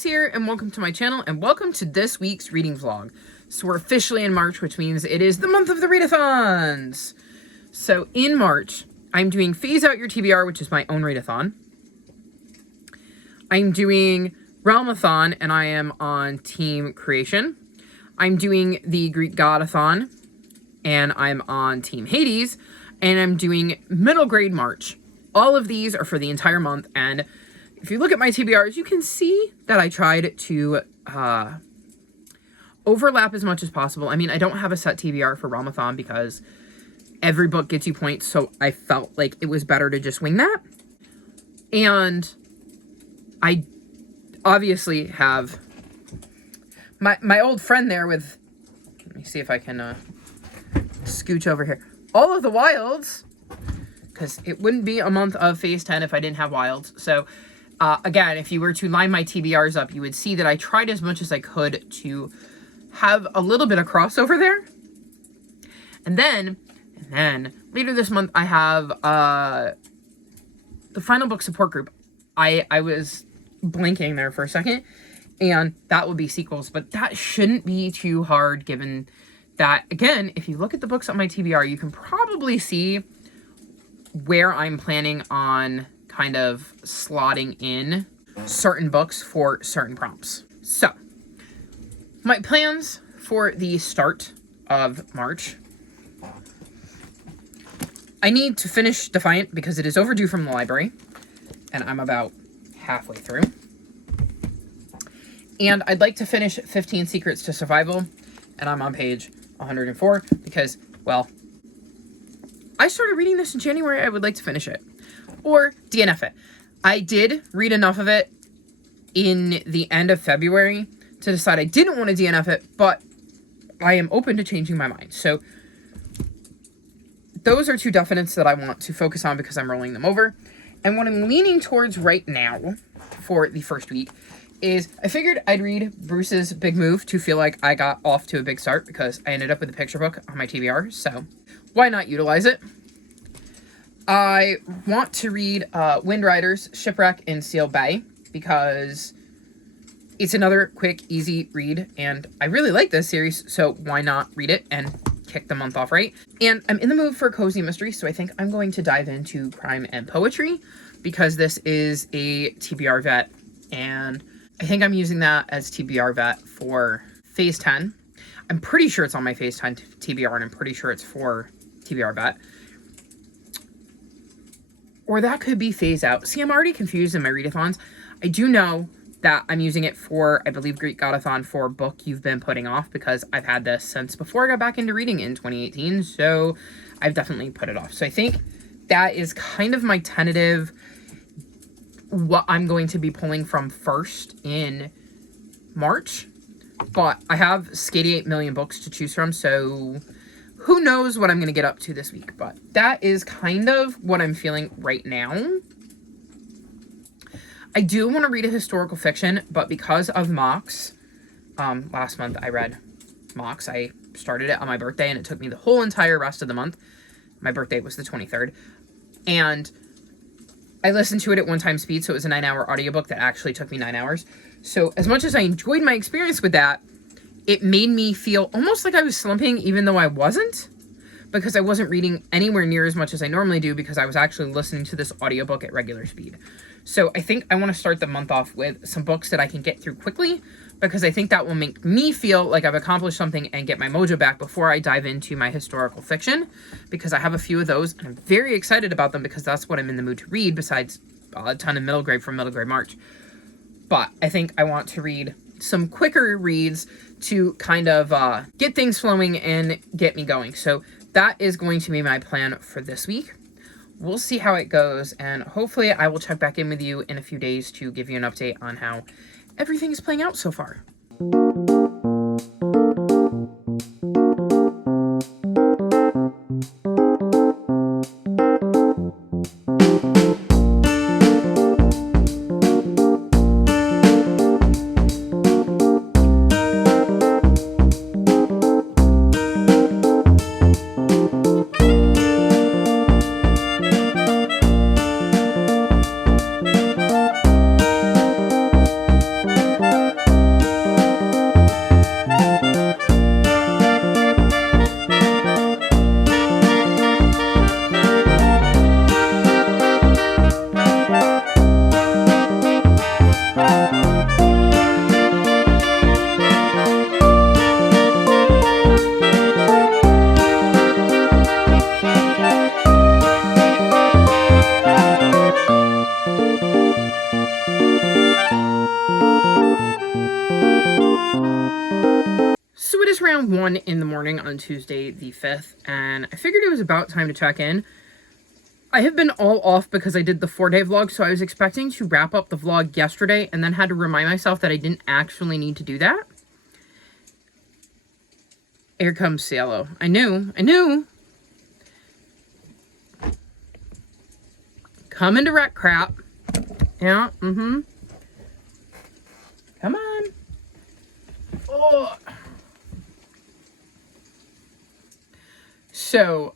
Travis here, and welcome to my channel, and welcome to this week's reading vlog. So we're officially in March, which means it is the month of the readathons. So in March, I'm doing Phase Out Your TBR, which is my own readathon. I'm doing Realmathon, and I am on Team Creation. I'm doing the Greek Godathon, and I'm on Team Hades. And I'm doing Middle Grade March. All of these are for the entire month, and if you look at my TBRs, you can see that I tried to overlap as much as possible. I mean, I don't have a set TBR for Realmathon because every book gets you points, so I felt like it was better to just wing that. And I obviously have my old friend there with, let me see if I can scooch over here, All of the Wilds, because it wouldn't be a month of Phase 10 if I didn't have Wilds. So again, if you were to line my TBRs up, you would see that I tried as much as I could to have a little bit of crossover there. And then later this month, I have the final book support group. I was blanking there for a second, and that will be sequels, but that shouldn't be too hard given that, again, if you look at the books on my TBR, you can probably see where I'm planning on kind of slotting in certain books for certain prompts. So, my plans for the start of March. I need to finish Defiant because it is overdue from the library, and I'm about halfway through. And I'd like to finish 15 Secrets to Survival, and I'm on page 104 because, well, I started reading this in January. I would like to finish it. Or DNF it. I did read enough of it in the end of February to decide I didn't want to DNF it, but I am open to changing my mind. So those are two definites that I want to focus on because I'm rolling them over. And what I'm leaning towards right now for the first week is I figured I'd read Bruce's Big Move to feel like I got off to a big start because I ended up with a picture book on my TBR. So why not utilize it? I want to read Wind Riders, Shipwreck, and Seal Bay because it's another quick, easy read, and I really like this series, so why not read it and kick the month off right? And I'm in the mood for a cozy mystery, so I think I'm going to dive into crime and poetry because this is a TBR vet, and I think I'm using that as TBR vet for Phase 10. I'm pretty sure it's on my Phase 10 TBR, and I'm pretty sure it's for TBR vet. Or that could be Phase Out. See, I'm already confused in my readathons. I do know that I'm using it for, I believe, Greek Godathon for book you've been putting off because I've had this since before I got back into reading in 2018. So I've definitely put it off. So I think that is kind of my tentative, what I'm going to be pulling from first in March. But I have 88 million books to choose from, so who knows what I'm going to get up to this week. But that is kind of what I'm feeling right now. I do want to read a historical fiction, but because of Mox, last month I read Mox. I started it on my birthday, and it took me the whole entire rest of the month. My birthday was the 23rd. And I listened to it at one-time speed, so it was a 9-hour audiobook that actually took me 9 hours. So as much as I enjoyed my experience with that, it made me feel almost like I was slumping, even though I wasn't, because I wasn't reading anywhere near as much as I normally do because I was actually listening to this audiobook at regular speed. So I think I want to start the month off with some books that I can get through quickly because I think that will make me feel like I've accomplished something and get my mojo back before I dive into my historical fiction because I have a few of those and I'm very excited about them because that's what I'm in the mood to read besides a ton of middle grade from Middle Grade March. But I think I want to read some quicker reads to kind of get things flowing and get me going. So that is going to be my plan for this week. We'll see how it goes, and hopefully I will check back in with you in a few days to give you an update on how everything is playing out so far. 1 in the morning on Tuesday the 5th, and I figured it was about time to check in. I have been all off because I did the 4-day vlog, so I was expecting to wrap up the vlog yesterday and then had to remind myself that I didn't actually need to do that. Here comes Cielo. I knew. Coming to wreck crap. Yeah, Come on. Oh. So,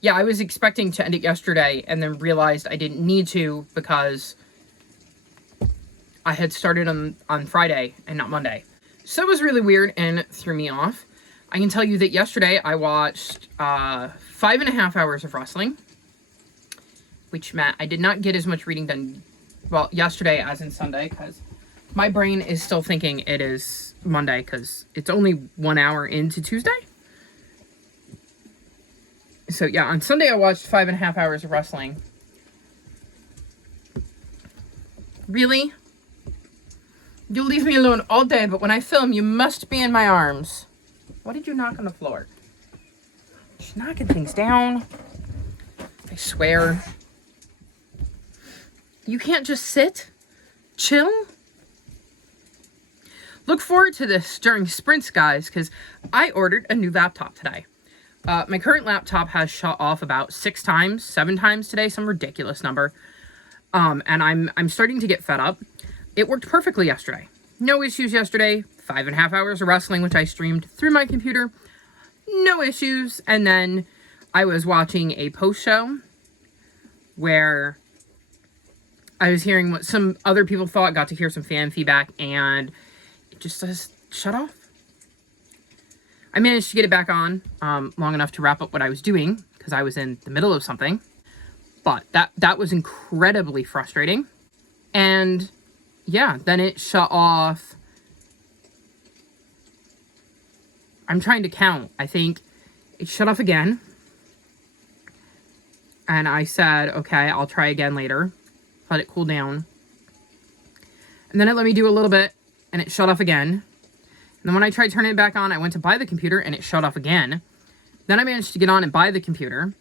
yeah, I was expecting to end it yesterday and then realized I didn't need to because I had started on Friday and not Monday. So it was really weird and threw me off. I can tell you that yesterday I watched 5.5 hours of wrestling, which meant I did not get as much reading done, well, yesterday as in Sunday, because my brain is still thinking it is Monday because it's only 1 hour into Tuesday. So yeah, on Sunday I watched 5.5 hours of wrestling. Really? You'll leave me alone all day, but when I film, you must be in my arms. What did you knock on the floor? She's knocking things down. I swear. You can't just sit? Chill? Look forward to this during sprints, guys, because I ordered a new laptop today. My current laptop has shut off about 6 times, 7 times today, some ridiculous number. And I'm starting to get fed up. It worked perfectly yesterday. No issues yesterday. 5.5 hours of wrestling, which I streamed through my computer. No issues. And then I was watching a post show where I was hearing what some other people thought, got to hear some fan feedback, and it just says, shut off. I managed to get it back on long enough to wrap up what I was doing because I was in the middle of something. But that was incredibly frustrating. And yeah, then it shut off. I'm trying to count. I think it shut off again. And I said, okay, I'll try again later. Let it cool down. And then it let me do a little bit and it shut off again. And then when I tried turning it back on, I went to buy the computer and it shut off again. Then I managed to get on and buy the computer.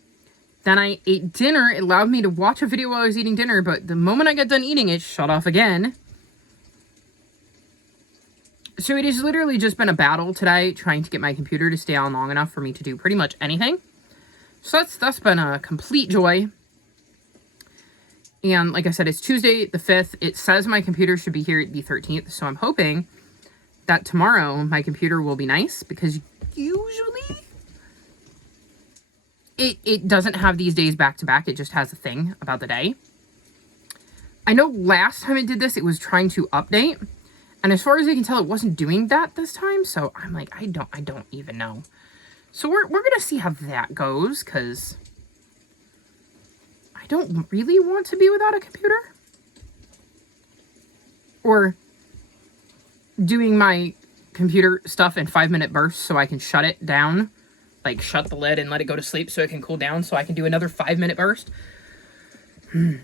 Then I ate dinner. It allowed me to watch a video while I was eating dinner, but the moment I got done eating, it shut off again. So it has literally just been a battle today trying to get my computer to stay on long enough for me to do pretty much anything. So that's been a complete joy. And like I said, it's Tuesday the 5th. It says my computer should be here the 13th. So I'm hoping that tomorrow my computer will be nice because usually it doesn't have these days back to back. It just has a thing about the day. I know last time it did this, it was trying to update. And as far as I can tell, it wasn't doing that this time. So I'm like, I don't even know. So we're going to see how that goes because I don't really want to be without a computer. Or doing my computer stuff in 5-minute bursts so I can shut it down. Like shut the lid and let it go to sleep so it can cool down so I can do another 5-minute burst. And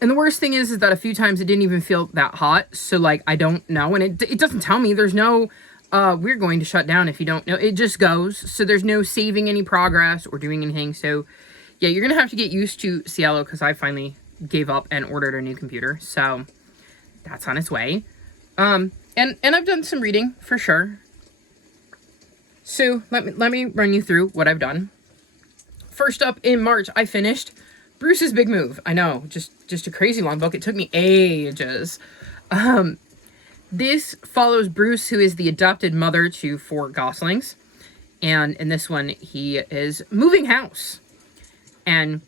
the worst thing is that a few times it didn't even feel that hot. So, like, I don't know. And it doesn't tell me. There's no, we're going to shut down if you don't know. It just goes. So, there's no saving any progress or doing anything. So, yeah, you're going to have to get used to Cielo because I finally gave up and ordered a new computer. So, that's on its way. And I've done some reading for sure. So, let me run you through what I've done. First up, in March, I finished Bruce's Big Move. I know, just a crazy long book. It took me ages. This follows Bruce, who is the adopted mother to 4 goslings. And in this one, he is moving house. And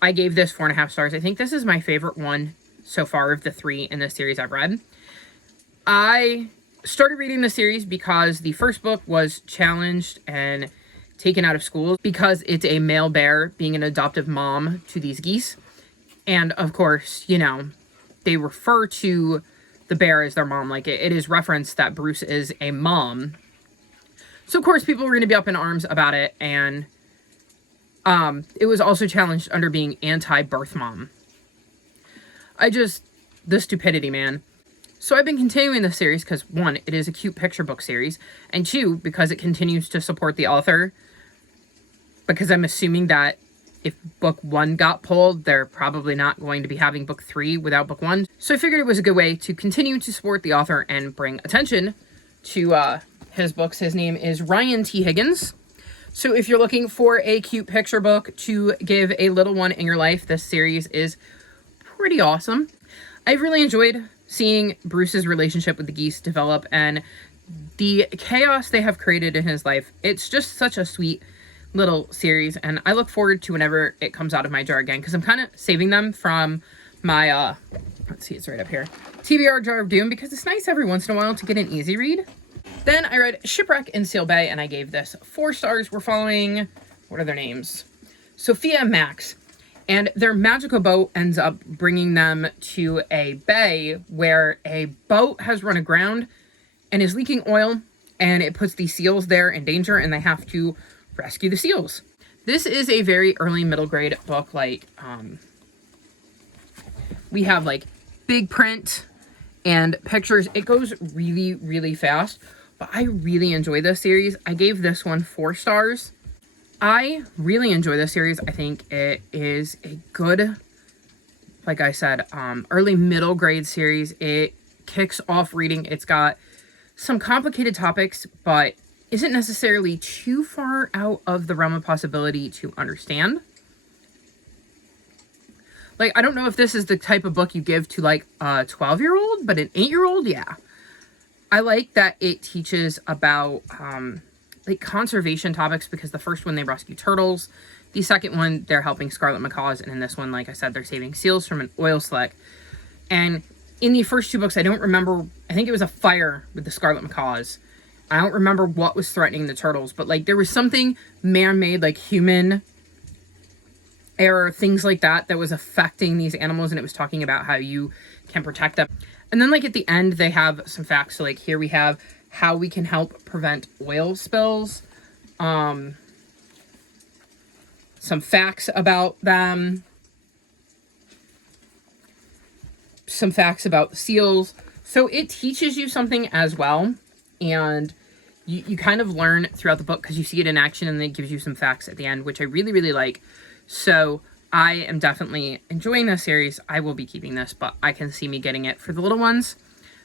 I gave this 4.5 stars. I think this is my favorite one so far of the 3 in this series I've read. I started reading the series because the first book was challenged and taken out of school because it's a male bear being an adoptive mom to these geese. And of course, you know, they refer to the bear as their mom. Like it is referenced that Bruce is a mom. So of course people were going to be up in arms about it. And it was also challenged under being anti-birth mom. The stupidity, man. So I've been continuing this series because, one, it is a cute picture book series, and two, because it continues to support the author, because I'm assuming that if book 1 got pulled, they're probably not going to be having book 3 without book 1. So I figured it was a good way to continue to support the author and bring attention to his books. His name is Ryan T. Higgins. So if you're looking for a cute picture book to give a little one in your life, this series is pretty awesome. I've really enjoyed seeing Bruce's relationship with the geese develop and the chaos they have created in his life. It's just such a sweet little series, and I look forward to whenever it comes out of my jar again, because I'm kind of saving them from my let's see, it's right up here, TBR Jar of Doom, because it's nice every once in a while to get an easy read. Then I read Shipwreck in Seal Bay, and I gave this 4 stars. We're following, what are their names? Sophia and Max. And their magical boat ends up bringing them to a bay where a boat has run aground and is leaking oil, and it puts the seals there in danger, and they have to rescue the seals. This is a very early middle grade book. Like, we have like big print and pictures. It goes really, really fast, but I really enjoy this series. I gave this one 4 stars. I really enjoy this series. I think it is a good, like I said, early middle grade series. It kicks off reading. It's got some complicated topics, but isn't necessarily too far out of the realm of possibility to understand. Like, I don't know if this is the type of book you give to like a 12-year-old, but an 8-year-old, yeah. I like that it teaches about like conservation topics, because the first one they rescue turtles, the second one they're helping scarlet macaws, and in this one, like I said, they're saving seals from an oil slick. And in the first 2 books, I don't remember, I think it was a fire with the scarlet macaws. I don't remember what was threatening the turtles, but like there was something man-made, like human error, things like that was affecting these animals, and it was talking about how you can protect them. And then like at the end, they have some facts. So like here we have how we can help prevent oil spills, some facts about them, some facts about the seals. So it teaches you something as well, and you kind of learn throughout the book because you see it in action, and then it gives you some facts at the end, which I really, really like. So I am definitely enjoying this series. I will be keeping this, but I can see me getting it for the little ones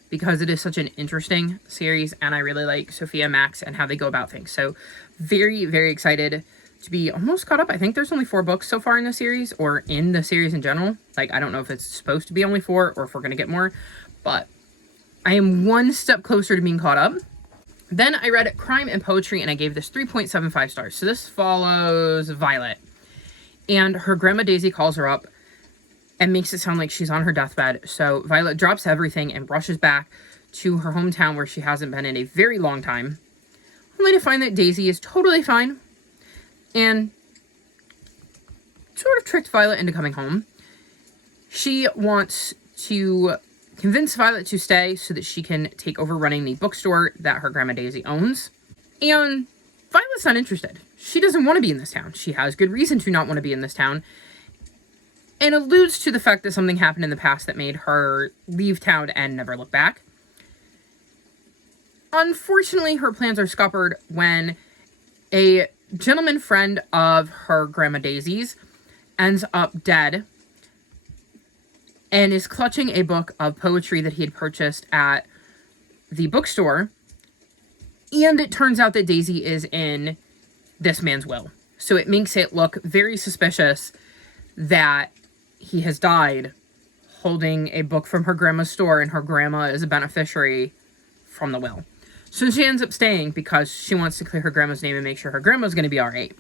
because it is such an interesting series, and I really like Sophia and Max and how they go about things. So very, very excited to be almost caught up. I think there's only 4 books so far in the series, or in the series in general. Like, I don't know if it's supposed to be only 4 or if we're going to get more, but I am one step closer to being caught up. Then I read Crime and Poetry, and I gave this 3.75 stars. So this follows Violet, and her grandma Daisy calls her up and makes it sound like she's on her deathbed. So Violet drops everything and rushes back to her hometown where she hasn't been in a very long time, only to find that Daisy is totally fine and sort of tricked Violet into coming home. She wants to convince Violet to stay so that she can take over running the bookstore that her grandma Daisy owns. And Violet's not interested. She doesn't want to be in this town. She has good reason to not want to be in this town, and alludes to the fact that something happened in the past that made her leave town and never look back. Unfortunately, her plans are scuppered when a gentleman friend of her grandma Daisy's ends up dead and is clutching a book of poetry that he had purchased at the bookstore. And it turns out that Daisy is in this man's will. So it makes it look very suspicious that he has died holding a book from her grandma's store, and her grandma is a beneficiary from the will. So she ends up staying because she wants to clear her grandma's name and make sure her grandma's going to be all right.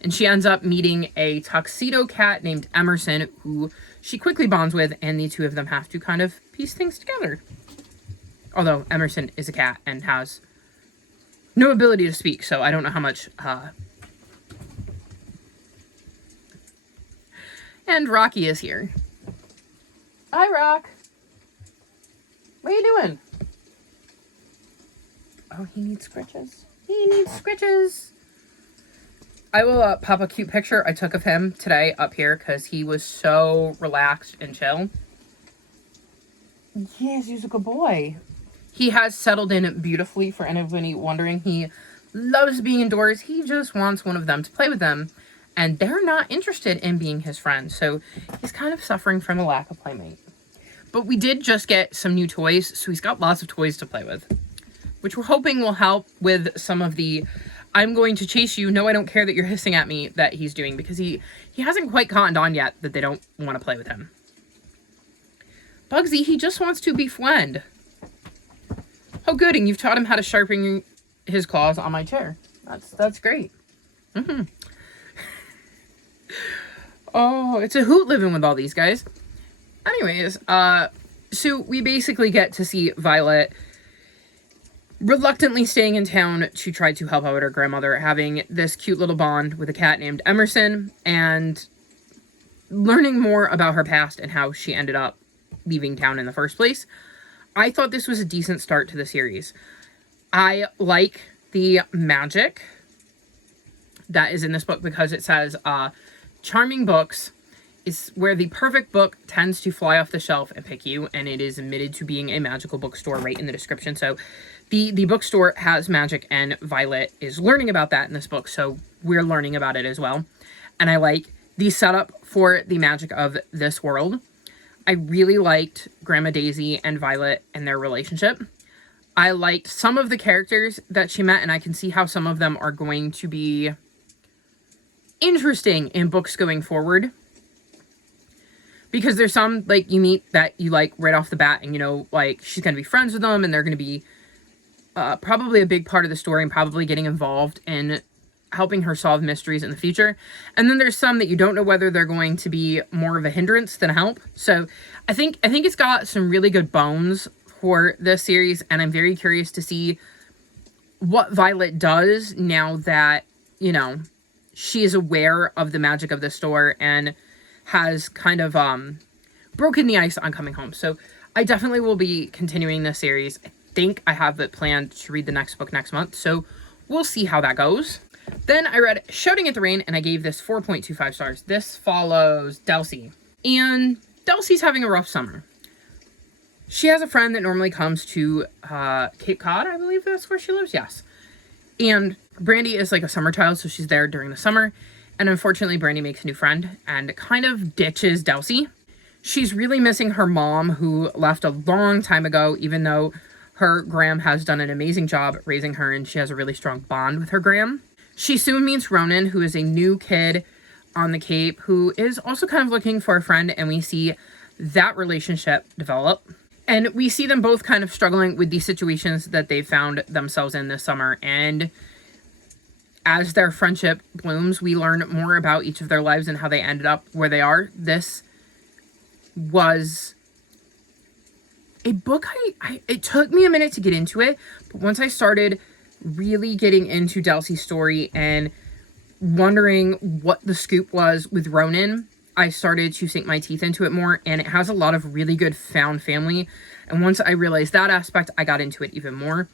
And she ends up meeting a tuxedo cat named Emerson, who she quickly bonds with, and the two of them have to kind of piece things together. Although Emerson is a cat and has no ability to speak, so I don't know how much... And Rocky is here. Hi, Rock. What are you doing? Oh, he needs scritches. He needs scritches. I will pop a cute picture I took of him today up here because he was so relaxed and chill. Yes, he's a good boy. He has settled in beautifully. For anybody wondering, he loves being indoors. He just wants one of them to play with them, and they're not interested in being his friend. So he's kind of suffering from a lack of playmate. But we did just get some new toys, so he's got lots of toys to play with, which we're hoping will help with some of the "I'm going to chase you, no I don't care that you're hissing at me" that he's doing, because he hasn't quite cottoned on yet that they don't want to play with him. Bugsy, he just wants to be friend. Oh good, and you've taught him how to sharpen his claws on my chair. That's great. Oh, it's a hoot living with all these guys. Anyways, so we basically get to see Violet reluctantly staying in town to try to help out her grandmother, having this cute little bond with a cat named Emerson, and learning more about her past and how she ended up leaving town in the first place. I thought this was a decent start to the series. I like the magic that is in this book because it says, charming books is where the perfect book tends to fly off the shelf and pick you, and it is admitted to being a magical bookstore right in the description. So the bookstore has magic, and Violet is learning about that in this book, so we're learning about it as well. And I like the setup for the magic of this world. I really liked Grandma Daisy and Violet and their relationship. I liked some of the characters that she met, and I can see how some of them are going to be interesting in books going forward. Because there's some, like, you meet that you like right off the bat, and, you know, like, she's going to be friends with them, and they're going to be probably a big part of the story and probably getting involved in helping her solve mysteries in the future. And then there's some that you don't know whether they're going to be more of a hindrance than a help. So I think it's got some really good bones for this series, and I'm very curious to see what Violet does now that, you know, she is aware of the magic of the store and has kind of broken the ice on coming home. So I definitely will be continuing this series. I think I have it planned to read the next book next month, so we'll see how that goes. Then I read Shouting at the Rain, and I gave this 4.25 stars. This follows Delcy, and Delcy's having a rough summer. She has a friend that normally comes to Cape Cod, I believe that's where she lives, yes. And Brandy is like a summer child, so she's there during the summer. And unfortunately, Brandy makes a new friend and kind of ditches Delcy. She's really missing her mom, who left a long time ago, even though her Gram has done an amazing job raising her, and she has a really strong bond with her Gram. She soon meets Ronan, who is a new kid on the Cape, who is also kind of looking for a friend, and we see that relationship develop. And we see them both kind of struggling with the situations that they found themselves in this summer, and as their friendship blooms, we learn more about each of their lives and how they ended up where they are. This was a book it took me a minute to get into it, but once I started really getting into Delcy's story and wondering what the scoop was with Ronan, I started to sink my teeth into it more, and it has a lot of really good found family. And once I realized that aspect, I got into it even more.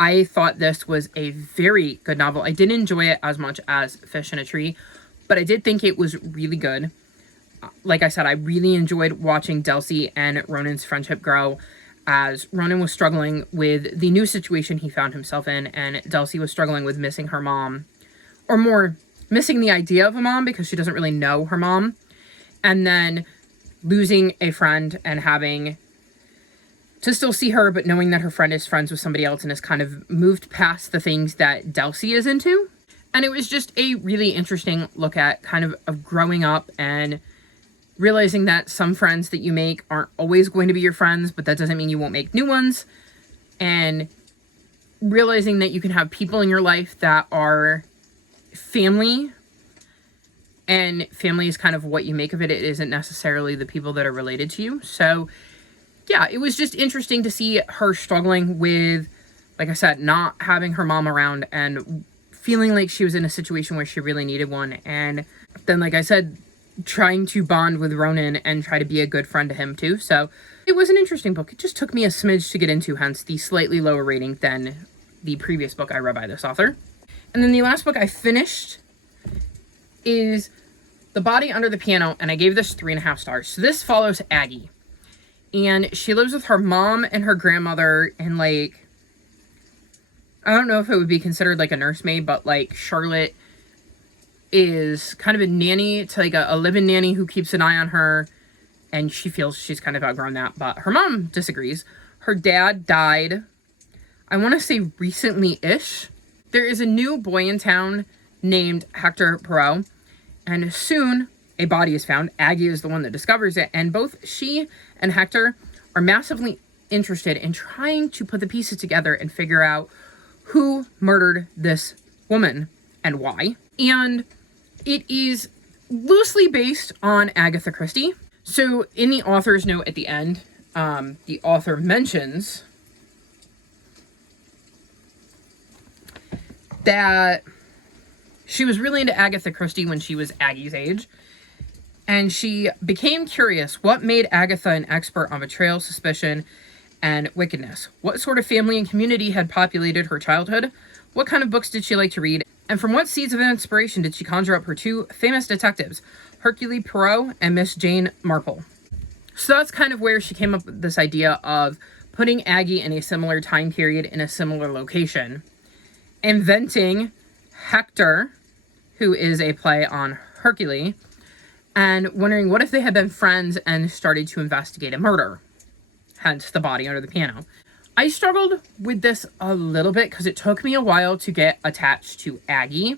I thought this was a very good novel. I didn't enjoy it as much as Fish in a Tree, but I did think it was really good. Like I said, I really enjoyed watching Delcy and Ronan's friendship grow, as Ronan was struggling with the new situation he found himself in, and Delcy was struggling with missing her mom, or more, missing the idea of a mom because she doesn't really know her mom, and then losing a friend and having to still see her, but knowing that her friend is friends with somebody else and has kind of moved past the things that Delcy is into. And it was just a really interesting look at kind of growing up and realizing that some friends that you make aren't always going to be your friends, but that doesn't mean you won't make new ones. And realizing that you can have people in your life that are family, and family is kind of what you make of it. It isn't necessarily the people that are related to you. So yeah, it was just interesting to see her struggling with, like I said, not having her mom around and feeling like she was in a situation where she really needed one. And then, like I said, trying to bond with Ronan and try to be a good friend to him too. So it was an interesting book. It just took me a smidge to get into, hence the slightly lower rating than the previous book I read by this author. And then the last book I finished is The Body Under the Piano, and I gave this 3.5 stars. So this follows Aggie. And she lives with her mom and her grandmother and, like, I don't know if it would be considered like a nursemaid, but like Charlotte is kind of a nanny to like a live-in nanny who keeps an eye on her, and she feels she's kind of outgrown that, but her mom disagrees. Her dad died, I want to say recently-ish. There is a new boy in town named Hector Poirot, and soon a body is found. Aggie is the one that discovers it, and both she and Hector are massively interested in trying to put the pieces together and figure out who murdered this woman and why. And it is loosely based on Agatha Christie. So in the author's note at the end, the author mentions that she was really into Agatha Christie when she was Aggie's age. And she became curious what made Agatha an expert on betrayal, suspicion, and wickedness. What sort of family and community had populated her childhood? What kind of books did she like to read? And from what seeds of inspiration did she conjure up her two famous detectives, Hercule Poirot and Miss Jane Marple? So that's kind of where she came up with this idea of putting Aggie in a similar time period in a similar location, inventing Hector, who is a play on Hercule, and wondering what if they had been friends and started to investigate a murder, hence the body under the piano. I struggled with this a little bit because it took me a while to get attached to Aggie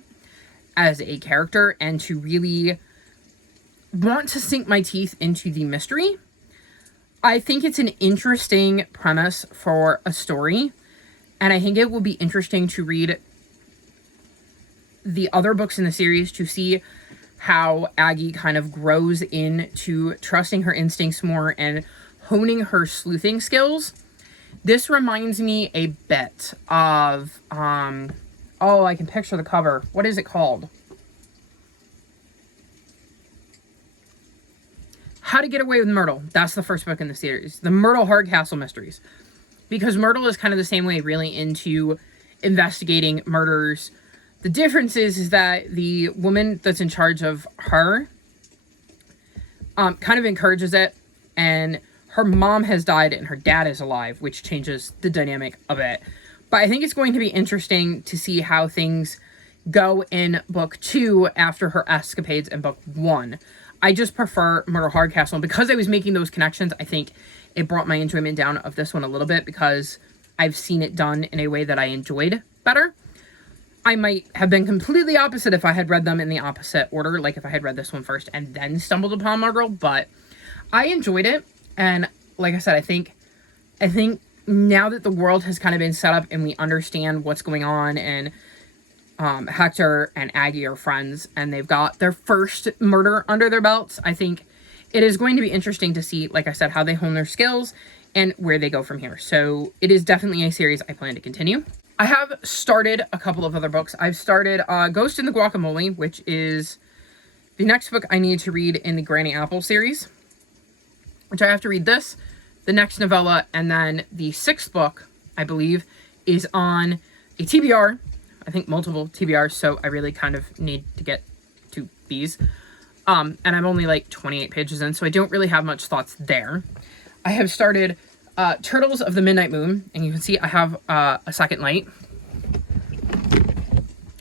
as a character and to really want to sink my teeth into the mystery. I think it's an interesting premise for a story, and I think it will be interesting to read the other books in the series to see how Aggie kind of grows into trusting her instincts more and honing her sleuthing skills. This reminds me a bit of, oh, I can picture the cover. What is it called? How to Get Away with Myrtle. That's the first book in the series. The Myrtle Hardcastle Mysteries. Because Myrtle is kind of the same way, really into investigating murders. The difference is that the woman that's in charge of her kind of encourages it, and her mom has died and her dad is alive, which changes the dynamic a bit. But I think it's going to be interesting to see how things go in book 2 after her escapades in book 1. I just prefer Myrtle Hardcastle, and because I was making those connections, I think it brought my enjoyment down of this one a little bit because I've seen it done in a way that I enjoyed better. I might have been completely opposite if I had read them in the opposite order, like if I had read this one first and then stumbled upon Myrtle, but I enjoyed it. And like I said, I think now that the world has kind of been set up and we understand what's going on, and Hector and Aggie are friends and they've got their first murder under their belts, I think it is going to be interesting to see, like I said, how they hone their skills and where they go from here. So it is definitely a series I plan to continue. I have started a couple of other books. I've started Ghost in the Guacamole, which is the next book I need to read in the Granny Apple series, which I have to read this, the next novella, and then the 6th book, I believe, is on a TBR. I think multiple TBRs, so I really kind of need to get to these. And I'm only like 28 pages in, so I don't really have much thoughts there. I have started Turtles of the Midnight Moon, and you can see I have a second light.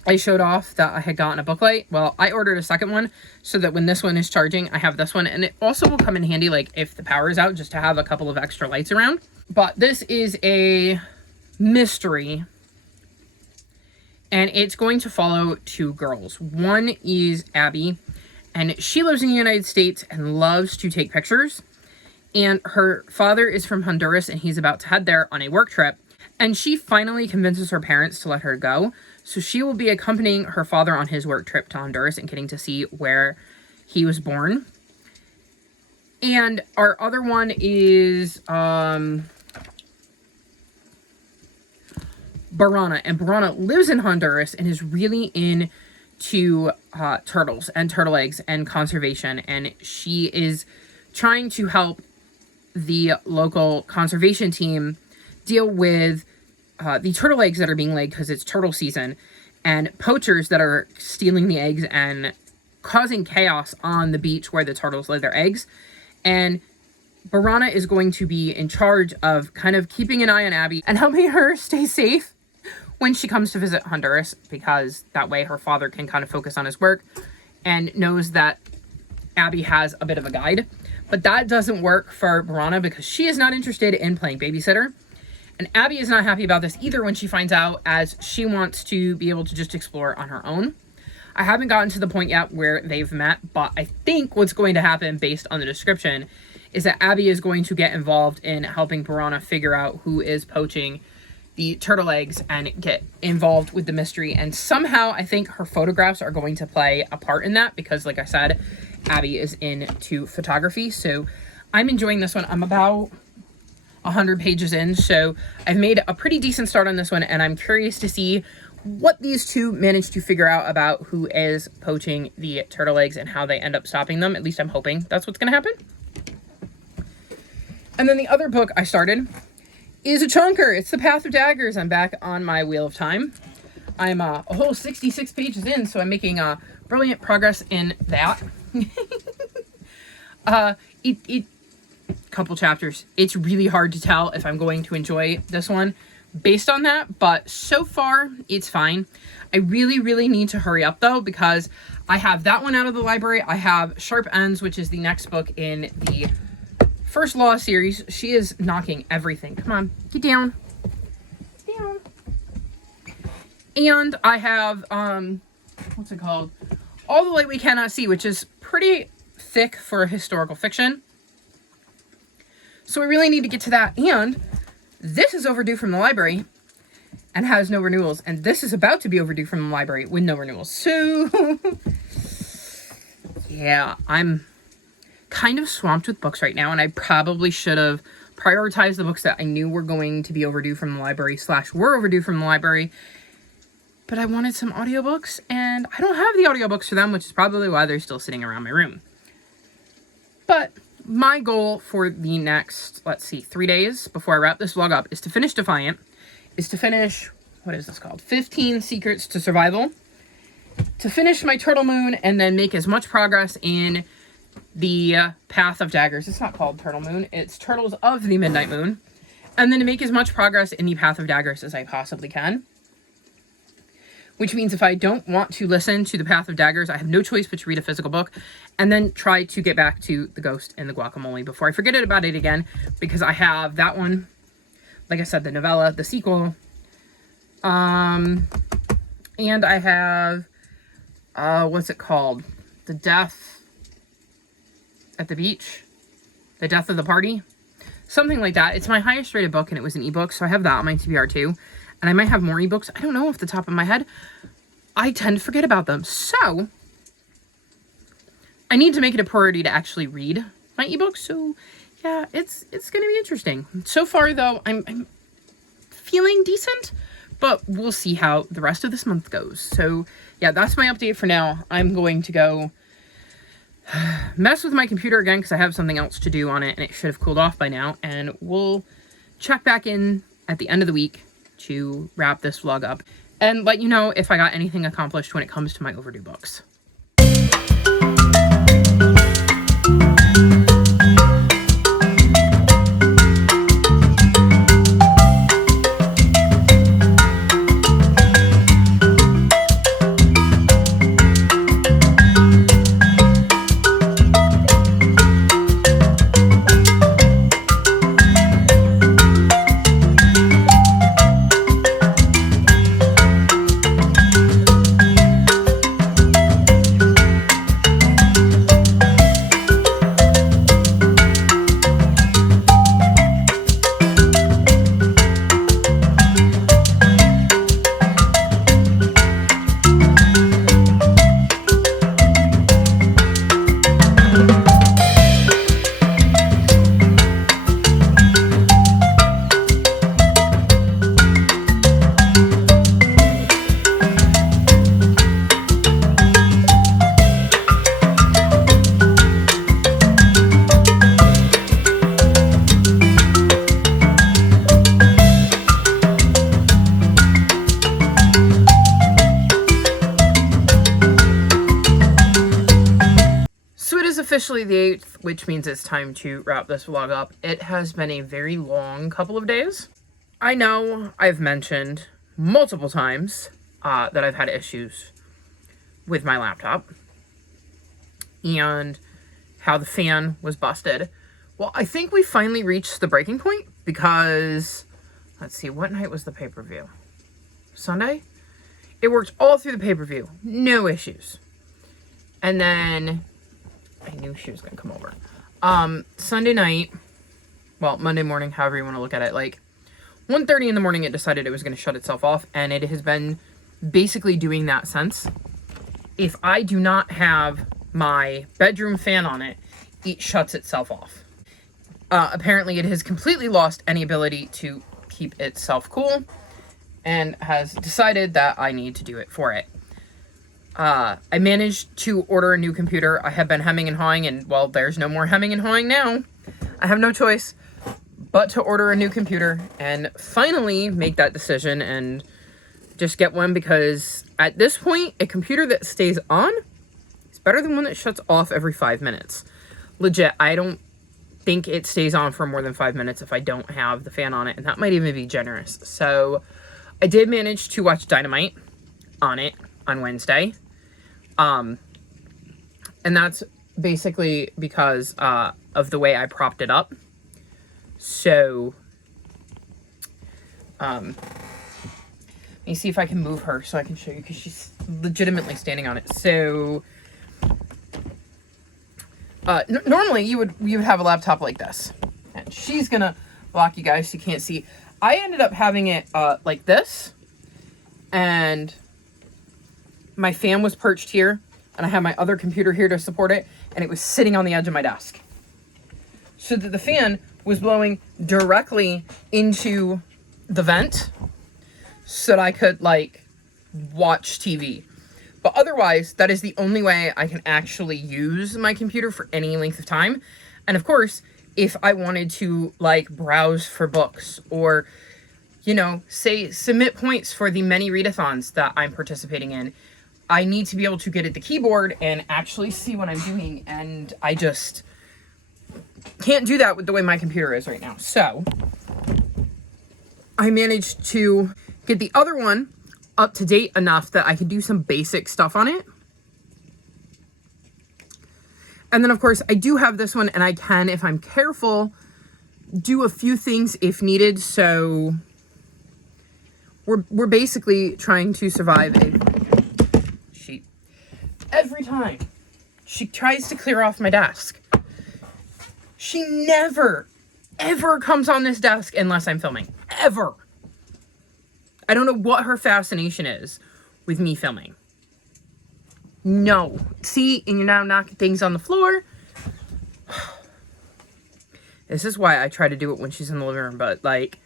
I showed off that I had gotten a book light. Well, I ordered a second one so that when this one is charging, I have this one, and it also will come in handy, like if the power is out, just to have a couple of extra lights around. But this is a mystery, and it's going to follow 2 girls. One is Abby, and she lives in the United States and loves to take pictures. And her father is from Honduras, and he's about to head there on a work trip. And she finally convinces her parents to let her go. So she will be accompanying her father on his work trip to Honduras and getting to see where he was born. And our other one is Barana. And Barana lives in Honduras and is really into turtles and turtle eggs and conservation. And she is trying to help the local conservation team deal with the turtle eggs that are being laid because it's turtle season, and poachers that are stealing the eggs and causing chaos on the beach where the turtles lay their eggs. And Barana is going to be in charge of kind of keeping an eye on Abby and helping her stay safe when she comes to visit Honduras, because that way her father can kind of focus on his work and knows that Abby has a bit of a guide. But that doesn't work for Barana because she is not interested in playing babysitter. And Abby is not happy about this either when she finds out, as she wants to be able to just explore on her own. I haven't gotten to the point yet where they've met, but I think what's going to happen based on the description is that Abby is going to get involved in helping Barana figure out who is poaching the turtle eggs and get involved with the mystery. And somehow I think her photographs are going to play a part in that because, like I said, Abby is into photography. So I'm enjoying this one. I'm about 100 pages in, so I've made a pretty decent start on this one, and I'm curious to see what these two manage to figure out about who is poaching the turtle eggs and how they end up stopping them. At least I'm hoping that's what's going to happen. And then the other book I started is a chunker. It's The Path of Daggers. I'm back on my Wheel of Time. I'm a whole 66 pages in, so I'm making brilliant progress in that. Couple chapters. It's really hard to tell if I'm going to enjoy this one based on that, but so far it's fine. I really need to hurry up though, because I have that one out of the library. I have Sharp Ends, which is the next book in the First Law series. She is knocking everything. Come on, get down. Get down. And I have, what's it called? All the Light We Cannot See, which is pretty thick for historical fiction. So we really need to get to that. And this is overdue from the library and has no renewals. And this is about to be overdue from the library with no renewals. So, yeah, I'm kind of swamped with books right now, and I probably should have prioritized the books that I knew were going to be overdue from the library / were overdue from the library. But I wanted some audiobooks, and I don't have the audiobooks for them, which is probably why they're still sitting around my room. But my goal for the next, 3 days before I wrap this vlog up is to finish Defiant, is to finish, what is this called? 15 Secrets to Survival, to finish my Turtle Moon, and then make as much progress in the Path of Daggers. It's not called Turtle Moon, it's Turtles of the Midnight Moon. And then to make as much progress in the Path of Daggers as I possibly can. Which means if I don't want to listen to the Path of Daggers, I have no choice but to read a physical book and then try to get back to The Ghost and the Guacamole before I forget about it again, because I have that one, like I said, the novella, the sequel, and I have, what's it called? The Death at the Beach? The Death of the Party? Something like that. It's my highest rated book, and it was an ebook, so I have that on my TBR too. And I might have more ebooks. I don't know off the top of my head. I tend to forget about them. So, I need to make it a priority to actually read my ebooks. So, yeah, it's going to be interesting. So far, though, I'm feeling decent. But we'll see how the rest of this month goes. So, yeah, that's my update for now. I'm going to go mess with my computer again because I have something else to do on it. And it should have cooled off by now. And we'll check back in at the end of the week to wrap this vlog up and let you know if I got anything accomplished when it comes to my overdue books. officially the 8th, which means it's time to wrap this vlog up. It has been a very long couple of days. I know I've mentioned multiple times that I've had issues with my laptop and how the fan was busted. Well, I think we finally reached the breaking point because, let's see, what night was the pay-per-view? Sunday? It worked all through the pay-per-view. No issues. And then, I knew she was going to come over. Sunday night, well, Monday morning, however you want to look at it, like 1:30 in the morning, it decided it was going to shut itself off, and it has been basically doing that since. If I do not have my bedroom fan on it, it shuts itself off. Apparently, it has completely lost any ability to keep itself cool and has decided that I need to do it for it. I managed to order a new computer. I have been hemming and hawing, and, well, there's no more hemming and hawing now. I have no choice but to order a new computer and finally make that decision and just get one, because at this point, a computer that stays on is better than one that shuts off every 5 minutes. Legit, I don't think it stays on for more than 5 minutes if I don't have the fan on it, and that might even be generous. So I did manage to watch Dynamite on it on Wednesday. And that's basically because of the way I propped it up. So, let me see if I can move her so I can show you, because she's legitimately standing on it. So, normally you would have a laptop like this, and she's gonna block you guys so you can't see. I ended up having it like this, and my fan was perched here, and I had my other computer here to support it, and it was sitting on the edge of my desk, so that the fan was blowing directly into the vent so that I could, like, watch TV. But otherwise, that is the only way I can actually use my computer for any length of time. And of course, if I wanted to, like, browse for books or, you know, say, submit points for the many readathons that I'm participating in, I need to be able to get at the keyboard and actually see what I'm doing. And I just can't do that with the way my computer is right now. So I managed to get the other one up to date enough that I could do some basic stuff on it. And then, of course, I do have this one, and I can, if I'm careful, do a few things if needed. So we're basically trying to survive every time she tries to clear off my desk. She never, ever comes on this desk unless I'm filming. Ever. I don't know what her fascination is with me filming. No. See, and you're now knocking things on the floor. This is why I try to do it when she's in the living room, but, like,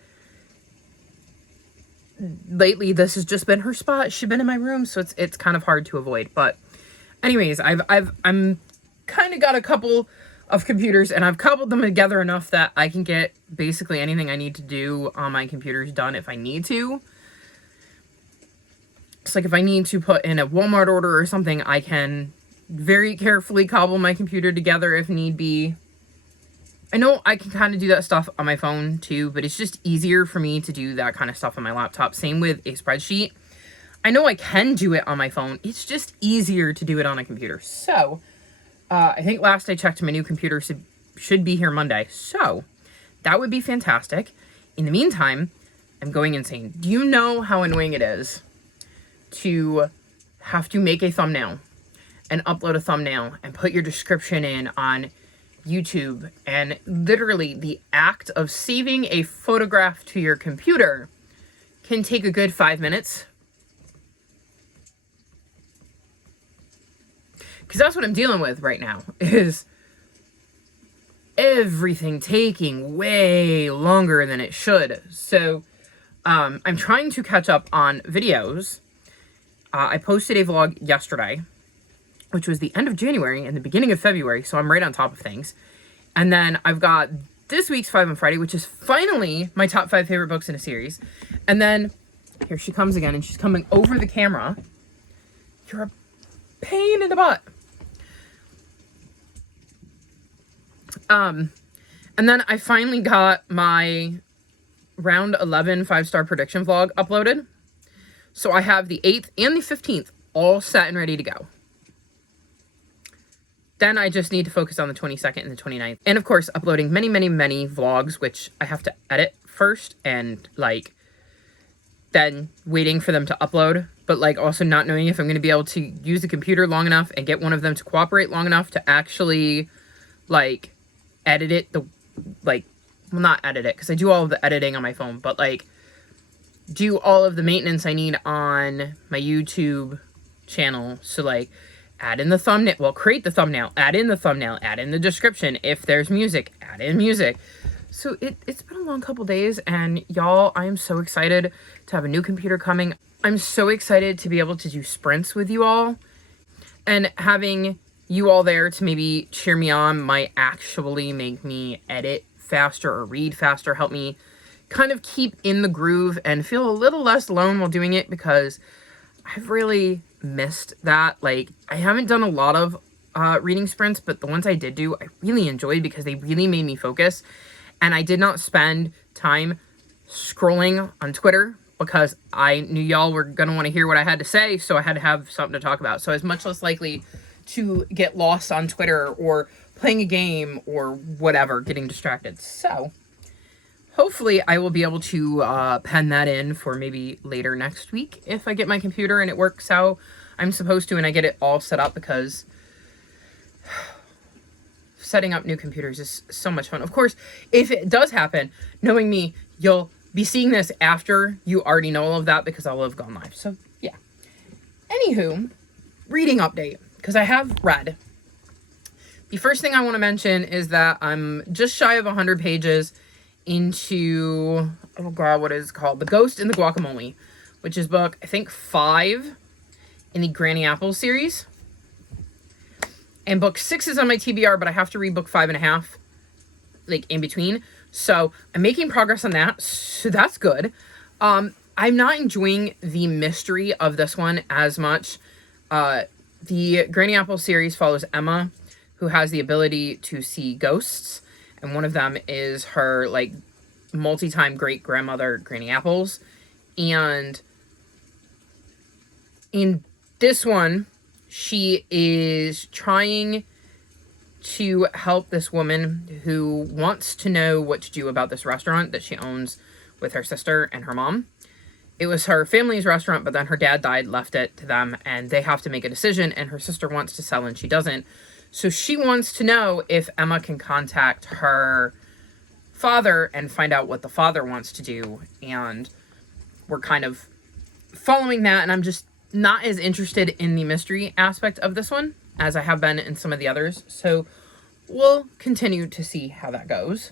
lately this has just been her spot. She's been in my room, so it's kind of hard to avoid. But anyways, I'm kind of got a couple of computers, and I've coupled them together enough that I can get basically anything I need to do on my computers done if I need to. It's like if I need to put in a Walmart order or something, I can very carefully cobble my computer together if need be. I know I can kind of do that stuff on my phone too, but it's just easier for me to do that kind of stuff on my laptop. Same with a spreadsheet. I know I can do it on my phone. It's just easier to do it on a computer. So, I think last I checked, my new computer should be here Monday. So, that would be fantastic. In the meantime, I'm going insane. Do you know how annoying it is to have to make a thumbnail and upload a thumbnail and put your description in on YouTube, and literally the act of saving a photograph to your computer can take a good 5 minutes? Because that's what I'm dealing with right now, is everything taking way longer than it should. So, I'm trying to catch up on videos. I posted a vlog yesterday, which was the end of January and the beginning of February, so I'm right on top of things. And then I've got this week's 5 on Friday, which is finally my top 5 favorite books in a series. And then, here she comes again, and she's coming over the camera. You're a pain in the butt. And then I finally got my round 11 5-star prediction vlog uploaded. So I have the 8th and the 15th all set and ready to go. Then I just need to focus on the 22nd and the 29th. And of course, uploading many, many, many vlogs, which I have to edit first and like then waiting for them to upload. But like also not knowing if I'm going to be able to use the computer long enough and get one of them to cooperate long enough to actually like edit it well, not edit it because I do all of the editing on my phone, but like do all of the maintenance I need on my YouTube channel. So like add in the thumbnail, well, create the thumbnail, add in the thumbnail, add in the description. If there's music, add in music. So it's been a long couple days, and y'all, I am so excited to have a new computer coming. I'm so excited to be able to do sprints with you all, and having you all there to maybe cheer me on might actually make me edit faster or read faster, help me kind of keep in the groove and feel a little less alone while doing it, because I've really missed that. Like, I haven't done a lot of reading sprints, but the ones I did do, I really enjoyed because they really made me focus. And I did not spend time scrolling on Twitter because I knew y'all were going to want to hear what I had to say, so I had to have something to talk about. So I was much less likely to get lost on Twitter or playing a game or whatever, getting distracted. So hopefully I will be able to pen that in for maybe later next week if I get my computer and it works how I'm supposed to and I get it all set up, because setting up new computers is so much fun. Of course, if it does happen, knowing me, you'll be seeing this after you already know all of that because I'll have gone live. So yeah. Anywho, reading update, because I have read. The first thing I want to mention is that I'm just shy of 100 pages into, oh god, what is it called? The Ghost in the Guacamole, which is book, I think, 5 in the Granny Apples series. And book 6 is on my TBR, but I have to read book 5.5, like, in between. So I'm making progress on that, so that's good. I'm not enjoying the mystery of this one as much. The Granny Apples series follows Emma, who has the ability to see ghosts. And one of them is her, like, multi-time great-grandmother, Granny Apples. And in this one, she is trying to help this woman who wants to know what to do about this restaurant that she owns with her sister and her mom. It was her family's restaurant, but then her dad died, left it to them, and they have to make a decision, and her sister wants to sell and she doesn't. So she wants to know if Emma can contact her father and find out what the father wants to do. And we're kind of following that, and I'm just not as interested in the mystery aspect of this one as I have been in some of the others. So we'll continue to see how that goes.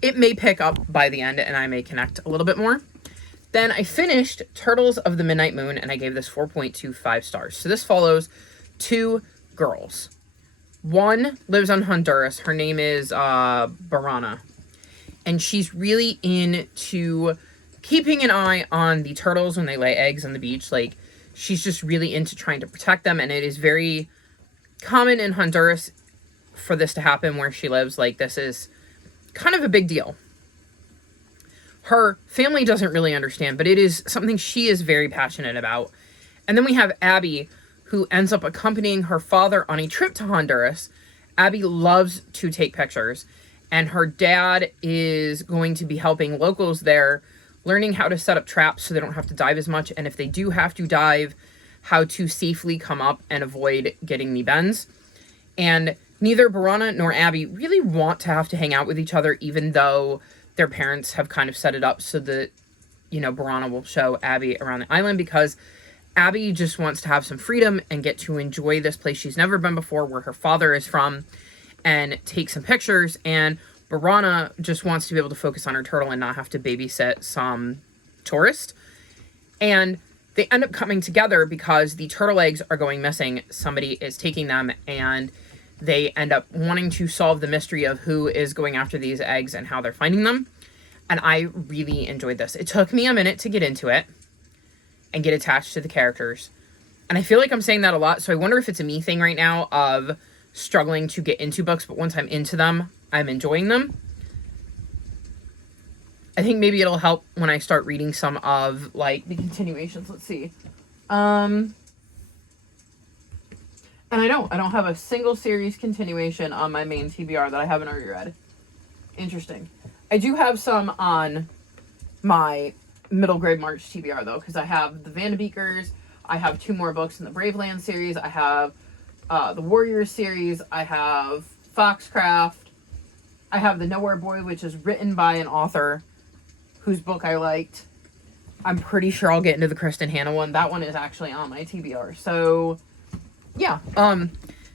It may pick up by the end, and I may connect a little bit more. Then I finished Turtles of the Midnight Moon, and I gave this 4.25 stars. So this follows 2 girls. One lives on Honduras. Her name is Barana. And she's really into keeping an eye on the turtles when they lay eggs on the beach. Like, she's just really into trying to protect them. And it is very common in Honduras for this to happen where she lives. Like, this is kind of a big deal. Her family doesn't really understand, but it is something she is very passionate about. And then we have Abby, who ends up accompanying her father on a trip to Honduras. Abby loves to take pictures, and her dad is going to be helping locals there, learning how to set up traps so they don't have to dive as much, and if they do have to dive, how to safely come up and avoid getting the bends. And neither Barana nor Abby really want to have to hang out with each other, even though their parents have kind of set it up so that, you know, Barana will show Abby around the island, because Abby just wants to have some freedom and get to enjoy this place she's never been before, where her father is from, and take some pictures. And Barana just wants to be able to focus on her turtle and not have to babysit some tourist. And they end up coming together because the turtle eggs are going missing. Somebody is taking them, and they end up wanting to solve the mystery of who is going after these eggs and how they're finding them. And I really enjoyed this. It took me a minute to get into it and get attached to the characters. And I feel like I'm saying that a lot, so I wonder if it's a me thing right now of struggling to get into books, but once I'm into them, I'm enjoying them. I think maybe it'll help when I start reading some of, like, the continuations. Let's see. And I don't have a single series continuation on my main TBR that I haven't already read. Interesting. I do have some on my middle grade March TBR, though, because I have the Vanderbeekers, I have 2 more books in the Braveland series, I have the Warriors series, I have Foxcraft, I have the Nowhere Boy, which is written by an author whose book I liked. I'm pretty sure I'll get into the Kristen Hanna one. That one is actually on my TBR. So, yeah.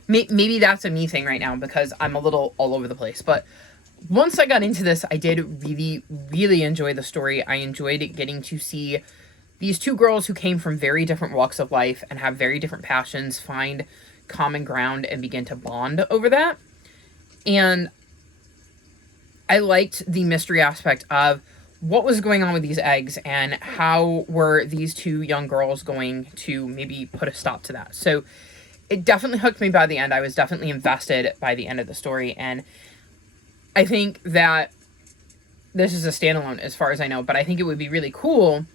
Maybe that's a me thing right now because I'm a little all over the place. But once I got into this, I did really, really enjoy the story. I enjoyed getting to see these 2 girls who came from very different walks of life and have very different passions find common ground and begin to bond over that. And I liked the mystery aspect of what was going on with these eggs and how were these 2 young girls going to maybe put a stop to that. So it definitely hooked me by the end. I was definitely invested by the end of the story. And I think that this is a standalone as far as I know, but I think it would be really cool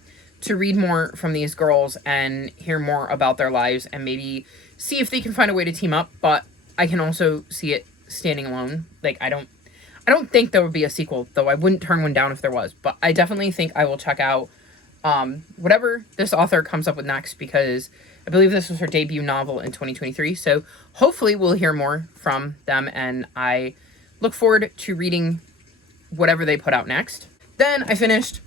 to read more from these girls and hear more about their lives and maybe see if they can find a way to team up. But I can also see it standing alone. Like, I don't think there would be a sequel, though I wouldn't turn one down if there was. But I definitely think I will check out whatever this author comes up with next, because I believe this was her debut novel in 2023. So hopefully we'll hear more from them, and I look forward to reading whatever they put out next. Then I finished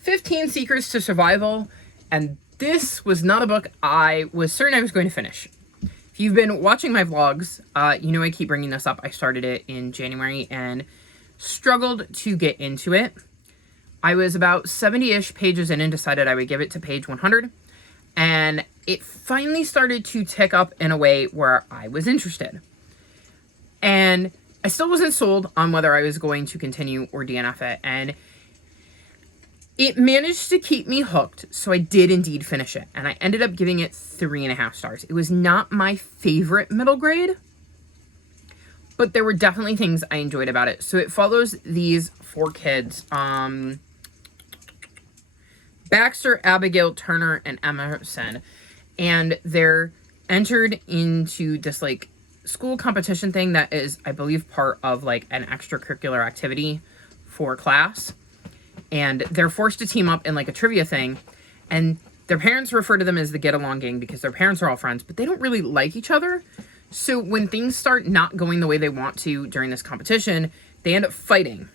15 Secrets to Survival, and this was not a book I was certain I was going to finish. If you've been watching my vlogs, you know I keep bringing this up. I started it in January and struggled to get into it. I was about 70-ish pages in and decided I would give it to page 100. And it finally started to tick up in a way where I was interested. And I still wasn't sold on whether I was going to continue or DNF it. And it managed to keep me hooked, so I did indeed finish it. And I ended up giving it 3.5 stars. It was not my favorite middle grade, but there were definitely things I enjoyed about it. So it follows these 4 kids. Baxter, Abigail, Turner, and Emerson. And they're entered into this, like, school competition thing that is, I believe, part of, like, an extracurricular activity for class. And they're forced to team up in, like, a trivia thing. And their parents refer to them as the get-along gang because their parents are all friends, but they don't really like each other. So when things start not going the way they want to during this competition, they end up fighting.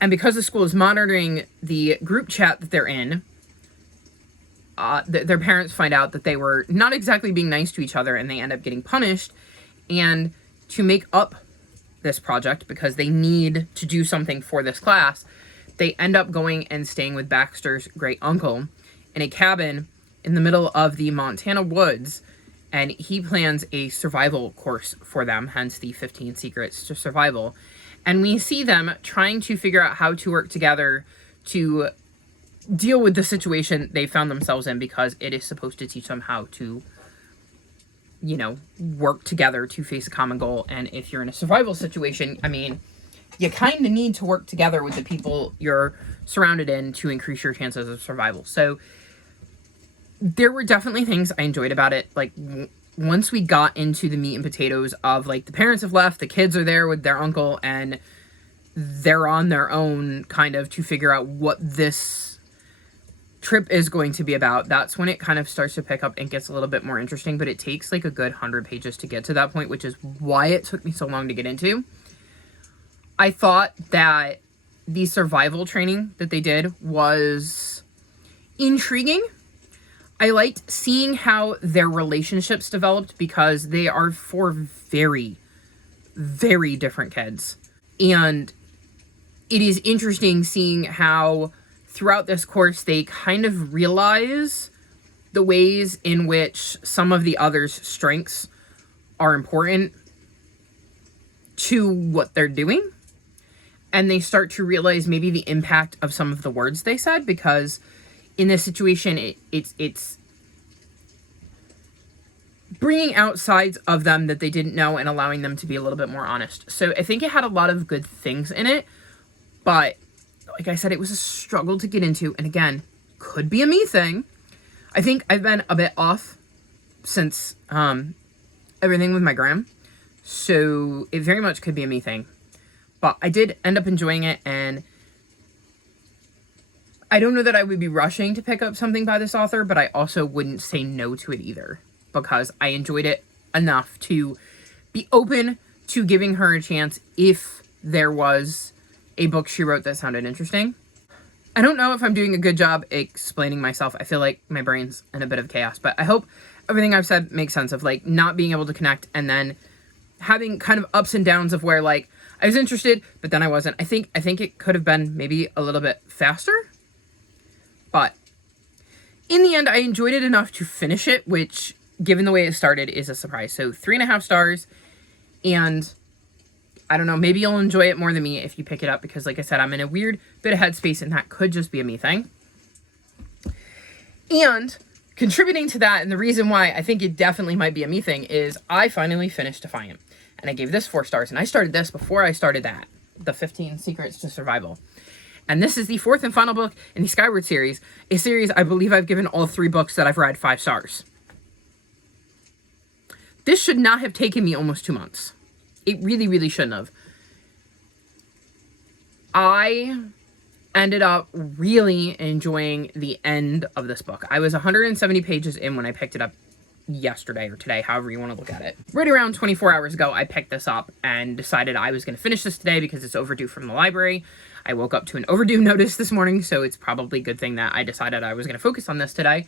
And because the school is monitoring the group chat that they're in, their parents find out that they were not exactly being nice to each other, and they end up getting punished. And to make up this project, because they need to do something for this class, they end up going and staying with Baxter's great uncle in a cabin in the middle of the Montana woods. And he plans a survival course for them, hence the 15 Secrets to Survival. And we see them trying to figure out how to work together to deal with the situation they found themselves in, because it is supposed to teach them how to, you know, work together to face a common goal. And if you're in a survival situation, I mean, you kind of need to work together with the people you're surrounded in to increase your chances of survival. So there were definitely things I enjoyed about it. Like, once we got into the meat and potatoes of, like, the parents have left, the kids are there with their uncle, and they're on their own kind of to figure out what this trip is going to be about, that's when it kind of starts to pick up and gets a little bit more interesting. But it takes, like, a good 100 pages to get to that point, which is why it took me so long to get into. I thought that the survival training that they did was intriguing. I liked seeing how their relationships developed, because they are 4 very, very different kids. And it is interesting seeing how throughout this course they kind of realize the ways in which some of the others' strengths are important to what they're doing. And they start to realize maybe the impact of some of the words they said, because in this situation, it's bringing out sides of them that they didn't know and allowing them to be a little bit more honest. So I think it had a lot of good things in it, but like I said, it was a struggle to get into. And again, could be a me thing. I think I've been a bit off since everything with my gram. So it very much could be a me thing. But I did end up enjoying it, and I don't know that I would be rushing to pick up something by this author, but I also wouldn't say no to it either, because I enjoyed it enough to be open to giving her a chance if there was a book she wrote that sounded interesting. I don't know if I'm doing a good job explaining myself. I feel like my brain's in a bit of chaos, but I hope everything I've said makes sense of like not being able to connect and then having kind of ups and downs of where like I was interested, but then I wasn't. I think it could have been maybe a little bit faster, but in the end, I enjoyed it enough to finish it, which given the way it started is a surprise. So 3.5 stars, and I don't know, maybe you'll enjoy it more than me if you pick it up, because like I said, I'm in a weird bit of headspace and that could just be a me thing. And contributing to that, and the reason why I think it definitely might be a me thing, is I finally finished Defiant. And I gave this 4 stars, and I started this before I started that, the 15 Secrets to Survival. And this is the 4th and final book in the Skyward series, a series I believe I've given all 3 books that I've read 5 stars. This should not have taken me almost 2 months. It really, really shouldn't have. I ended up really enjoying the end of this book. I was 170 pages in when I picked it up yesterday or today, however you want to look at it. Right around 24 hours ago, I picked this up and decided I was going to finish this today because it's overdue from the library. I woke up to an overdue notice this morning, so it's probably a good thing that I decided I was going to focus on this today.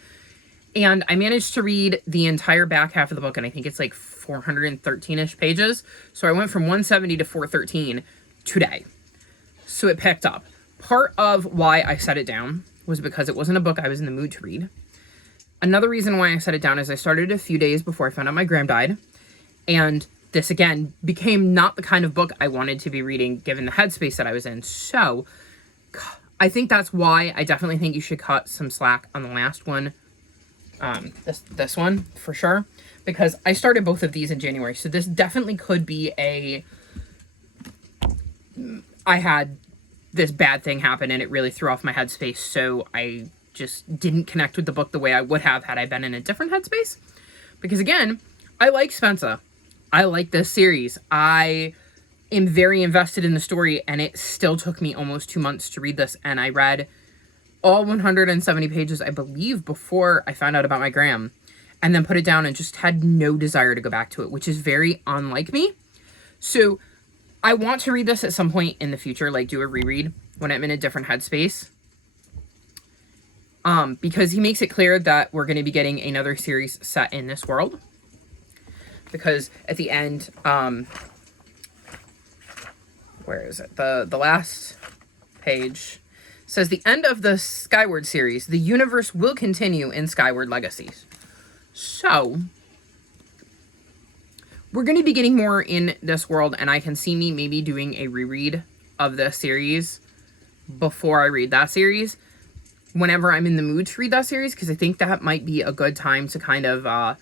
And I managed to read the entire back half of the book, and I think it's like 413-ish pages. So I went from 170 to 413 today. So it picked up. Part of why I set it down was because it wasn't a book I was in the mood to read. Another reason why I set it down is I started a few days before I found out my gram died. And this, again, became not the kind of book I wanted to be reading given the headspace that I was in. So I think that's why I definitely think you should cut some slack on the last one. This one, for sure. Because I started both of these in January. So this definitely could be I had this bad thing happen and it really threw off my headspace. So I just didn't connect with the book the way I would have had I been in a different headspace. Because again, I like Spensa. I like this series. I am very invested in the story, and it still took me almost 2 months to read this, and I read all 170 pages, I believe, before I found out about my gram, and then put it down and just had no desire to go back to it, which is very unlike me. So I want to read this at some point in the future, like do a reread when I'm in a different headspace. Because he makes it clear that we're going to be getting another series set in this world. Because at the end, where is it? The last page says, the end of the Skyward series, the universe will continue in Skyward Legacies. So we're going to be getting more in this world, and I can see me maybe doing a reread of the series before I read that series, whenever I'm in the mood to read that series, because I think that might be a good time to kind of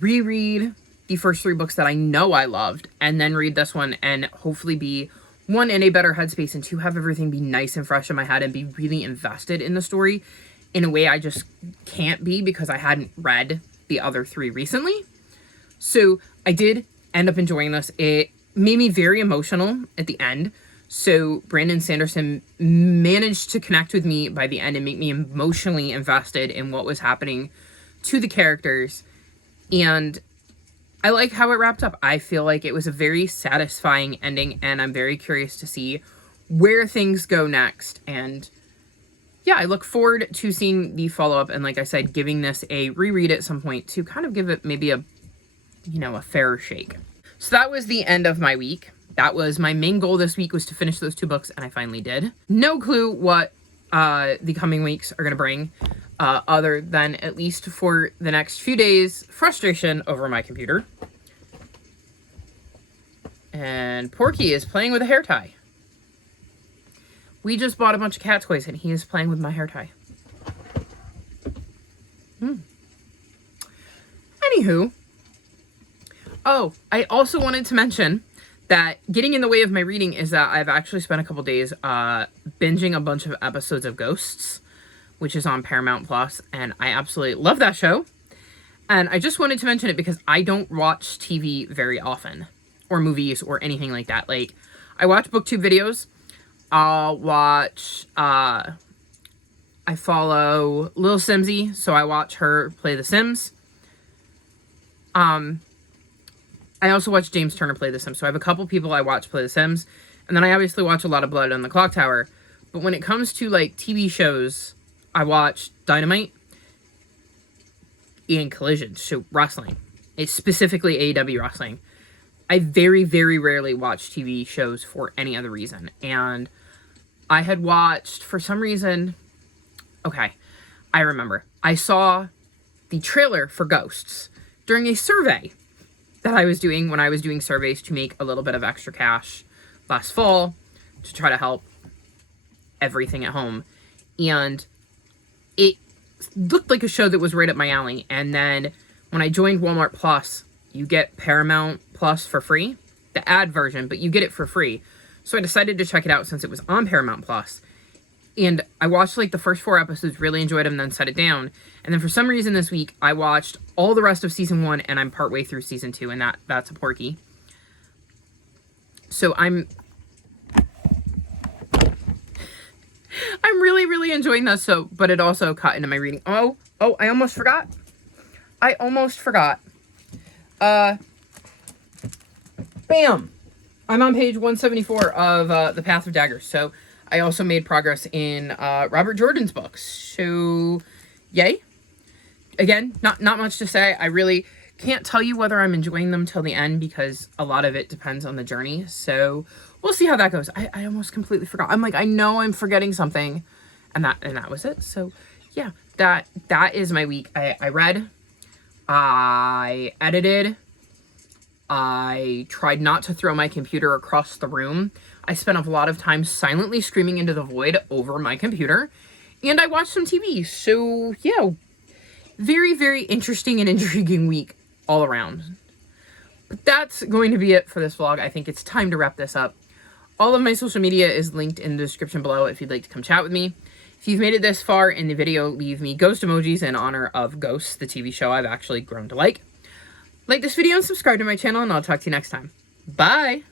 reread the first 3 books that I know I loved, and then read this one, and hopefully be, 1, in a better headspace, and 2, have everything be nice and fresh in my head, and be really invested in the story in a way I just can't be because I hadn't read the other 3 recently. So I did end up enjoying this. It made me very emotional at the end. So Brandon Sanderson managed to connect with me by the end and make me emotionally invested in what was happening to the characters. And I like how it wrapped up. I feel like it was a very satisfying ending, and I'm very curious to see where things go next. And yeah, I look forward to seeing the follow-up, and like I said, giving this a reread at some point to kind of give it maybe a fairer shake. So that was the end of my week. That was my main goal this week, was to finish those 2 books, and I finally did. No clue what the coming weeks are going to bring, other than, at least for the next few days, frustration over my computer. And Porky is playing with a hair tie. We just bought a bunch of cat toys, and he is playing with my hair tie. Anywho, Oh, I also wanted to mention that getting in the way of my reading is that I've actually spent a couple days binging a bunch of episodes of Ghosts, which is on Paramount Plus, and I absolutely love that show. And I just wanted to mention it because I don't watch TV very often, or movies, or anything like that. Like, I watch BookTube videos. I'll watch, I follow Lil Simsy, so I watch her play The Sims. I also watch James Turner play The Sims, so I have a couple people I watch play The Sims, and then I obviously watch a lot of Blood on the Clock Tower. But when it comes to, like, TV shows, I watch Dynamite and Collision, so wrestling. It's specifically AEW wrestling. I very, very rarely watch TV shows for any other reason, and I had watched, for some reason, okay, I remember. I saw the trailer for Ghosts during a survey that I was doing when I was doing surveys to make a little bit of extra cash last fall to try to help everything at home. And it looked like a show that was right up my alley. And then when I joined Walmart Plus, you get Paramount Plus for free, the ad version, but you get it for free. So I decided to check it out since it was on Paramount Plus. And I watched, like, the first 4 episodes, really enjoyed them, then set it down. And then for some reason this week, I watched all the rest of Season 1, and I'm partway through Season 2, and that's a porky. So I'm really, really enjoying this, so, but it also cut into my reading. Oh, I almost forgot. Bam! I'm on page 174 of The Path of Daggers, so I also made progress in Robert Jordan's books, so yay. Again, not much to say. I really can't tell you whether I'm enjoying them till the end because a lot of it depends on the journey, so we'll see how that goes. I almost completely forgot. I'm like, I know I'm forgetting something, and that was it. So yeah, that is my week. I read, I edited, I tried not to throw my computer across the room. I spent a lot of time silently screaming into the void over my computer. And I watched some TV. So, yeah. Very, very interesting and intriguing week all around. But that's going to be it for this vlog. I think it's time to wrap this up. All of my social media is linked in the description below if you'd like to come chat with me. If you've made it this far in the video, leave me ghost emojis in honor of Ghosts, the TV show I've actually grown to like. Like this video and subscribe to my channel, and I'll talk to you next time. Bye!